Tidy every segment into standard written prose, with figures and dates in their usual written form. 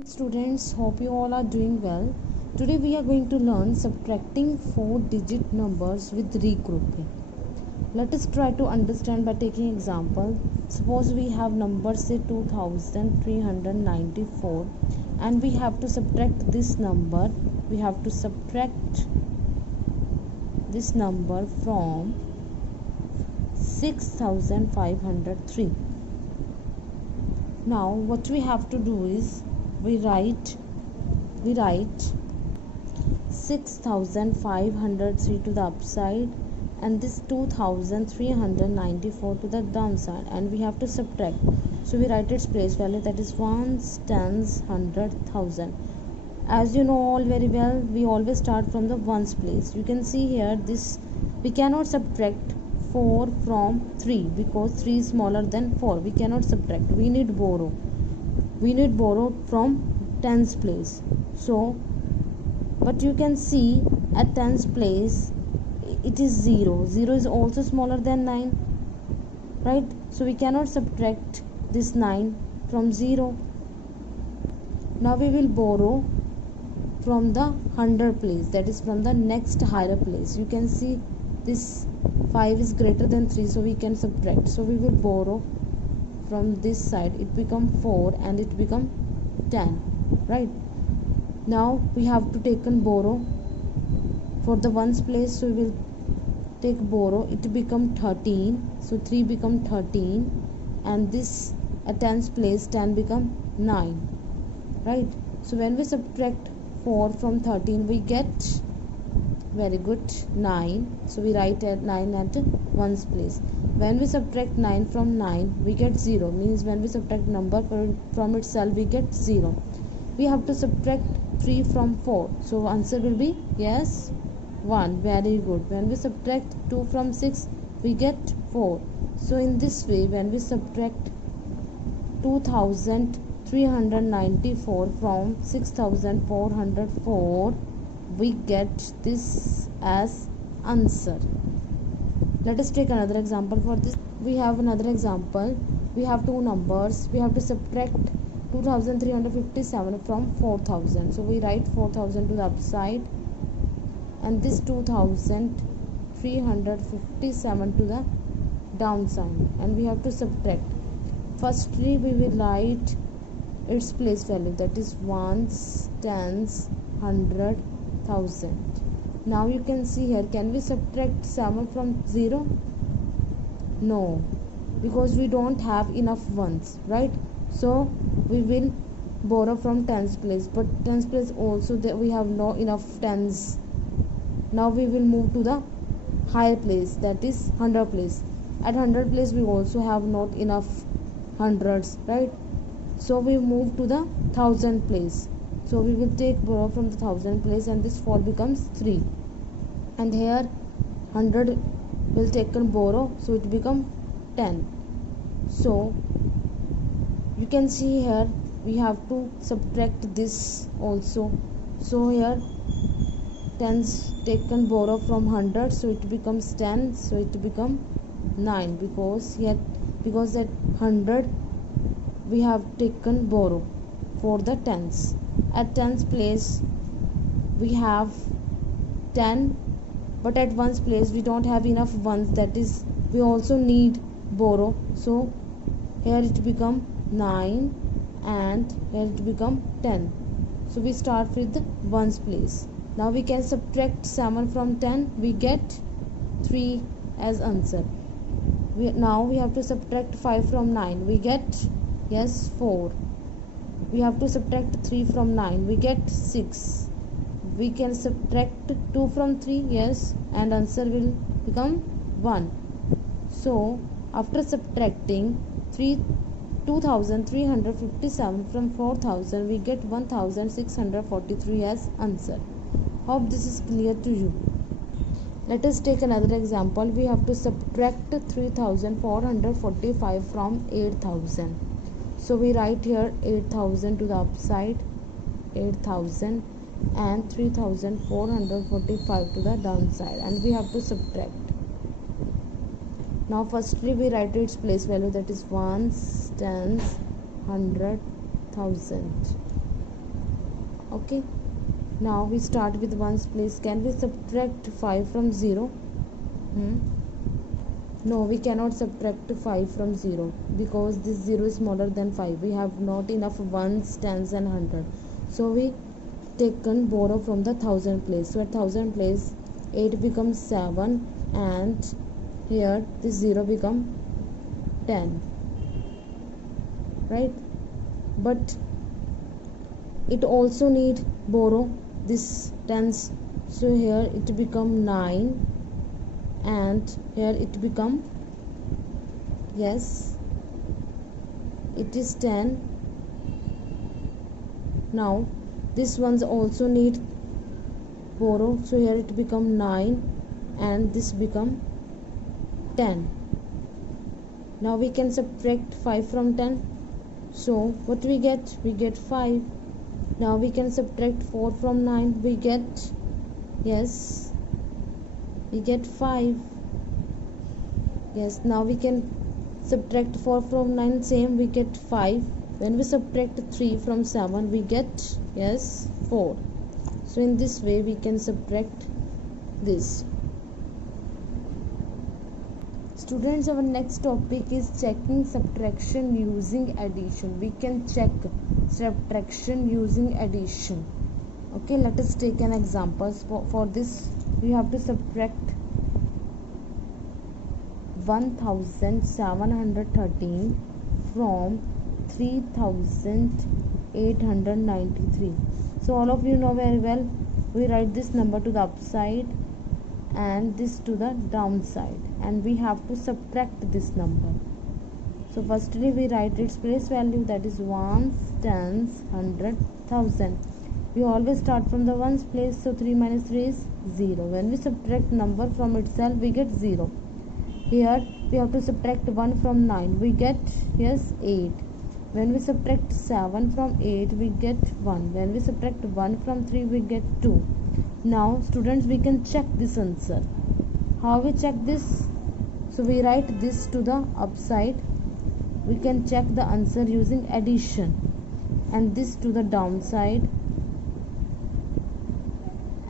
Students, hope you all are doing well. Today we are going to learn subtracting 4-digit numbers with regrouping. Let us try to understand by taking example. Suppose we have number say 2394 and we have to subtract this number. We have to subtract this number from 6503. Now what we have to do is we write 6503 to the upside and this 2394 to the downside, and we have to subtract. So we write its place value, that is ones, tens, hundred, thousand. As you know all very well, we always start from the ones place. You can see here this we cannot subtract 4 from 3 because 3 is smaller than 4. We cannot subtract, we need borrow from tens place. So but you can see at tens place it is 0 is also smaller than 9, right? So we cannot subtract this 9 from 0. Now we will borrow from the hundred place, that is from the next higher place. You can see this 5 is greater than 3, so we can subtract. So we will borrow from this side, it become 4 and it become 10, right? Now we have to take and borrow for the ones place, so we will take borrow, it become 13, so 3 become 13, and this at tens place 10 become 9, right? So when we subtract 4 from 13 we get, very good, 9. So we write at 9 at ones place. When we subtract 9 from 9 we get 0, means when we subtract number from itself we get 0. We have to subtract 3 from 4, so answer will be yes 1. Very good. When we subtract 2 from 6 we get 4. So in this way when we subtract 2394 from 6404 we get this as answer. Let us take another example for this. We have another example. We have two numbers. We have to subtract 2357 from 4000. So we write 4000 to the upside and this 2357 to the downside, and we have to subtract. Firstly we will write its place value, that is ones, tens, hundred, thousand. Now you can see here, can we subtract 7 from 0? No, because we don't have enough ones, right? So we will borrow from tens place, but tens place also that we have no enough tens. Now we will move to the higher place, that is hundred place. At hundred place we also have not enough hundreds, right? So we move to the thousand place. So we will take borrow from the thousand place and this 4 becomes 3, and here 100 will take and borrow, so it become 10. So you can see here we have to subtract this also. So here tens taken borrow from 100, so it becomes 10, so it become 9, because at 100 we have taken borrow for the tens. At tens place we have 10, but at ones place we don't have enough ones, that is we also need borrow. So here it become 9 and here it become 10. So we start with the ones place. Now we can subtract 7 from 10, we get 3 as answer. Now we have to subtract 5 from 9, we get yes 4. We have to subtract 3 from 9, we get 6. We can subtract 2 from 3, yes, and answer will become 1. So after subtracting 2357 from 4000 we get 1643 as answer. Hope this is clear to you. Let us take another example. We have to subtract 3445 from 8000. So we write here 8000 to the upside, 8000, and 3445 to the downside, and we have to subtract. Now firstly we write its place value, that is ones, tens, hundred, thousand. Okay, now we start with ones place. Can we subtract 5 from 0? No, we cannot subtract 5 from 0 because this 0 is smaller than 5. We have not enough ones, tens and hundred. So we taken borrow from the thousand place. So at thousand place 8 becomes 7 and here this 0 become 10, right? But it also need borrow this tens, so here it become 9 and here it become, yes, it is 10. Now this ones also need borrow, so here it become 9 and this become 10. Now we can subtract 5 from 10, so what we get 5. Now we can subtract 4 from 9, we get, yes, we get 5. Yes, now we can subtract 4 from 9, same, we get 5. When we subtract 3 from 7, we get, yes, 4. So in this way we can subtract this. Students, our next topic is checking subtraction using addition. We can check subtraction using addition. Okay, let us take an example. For this we have to subtract 1713 from 3893. So all of you know very well, we write this number to the upside and this to the downside, and we have to subtract this number. So firstly we write its place value, that is ones, tens, hundred, thousand. We always start from the ones place, so 3 minus 3 is 0. When we subtract number from itself, we get 0. Here we have to subtract 1 from 9, we get, yes, 8. When we subtract 7 from 8, we get 1. When we subtract 1 from 3, we get 2. Now students, we can check this answer. How we check this? So we write this to the upside. We can check the answer using addition, and this to the downside,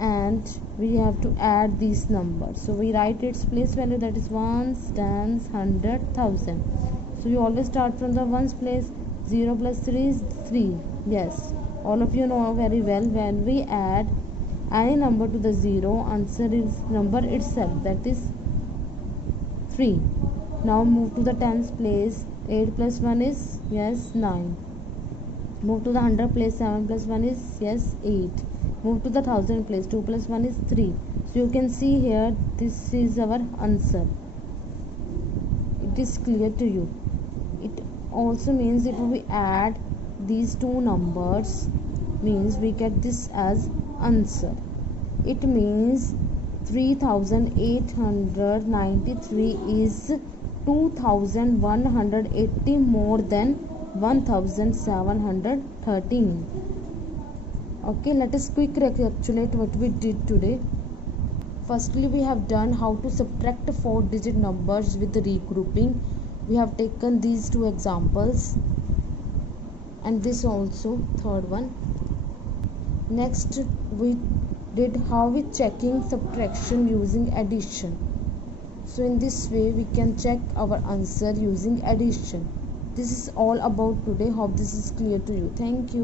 and we have to add these numbers. So we write its place value, that is ones, tens, hundred, thousand. So you always start from the ones place. 0 plus 3 is 3. Yes, all of you know very well, when we add any number to the 0, answer is number itself, that is 3. Now move to the tens place. 8 plus 1 is, yes, 9. Move to the hundred place. 7 plus 1 is, yes, 8. Move to the thousand place. 2 plus 1 is 3. So you can see here, this is our answer. It is clear to you. It also means if we add these two numbers, means we get this as answer. It means 3893 is 2180 more than 1713. Okay, let us quick recapitulate what we did today. Firstly, we have done how to subtract 4-digit numbers with regrouping. We have taken these two examples and this also, third one. Next, we did how we checking subtraction using addition. So in this way we can check our answer using addition. This is all about today. Hope this is clear to you. Thank you.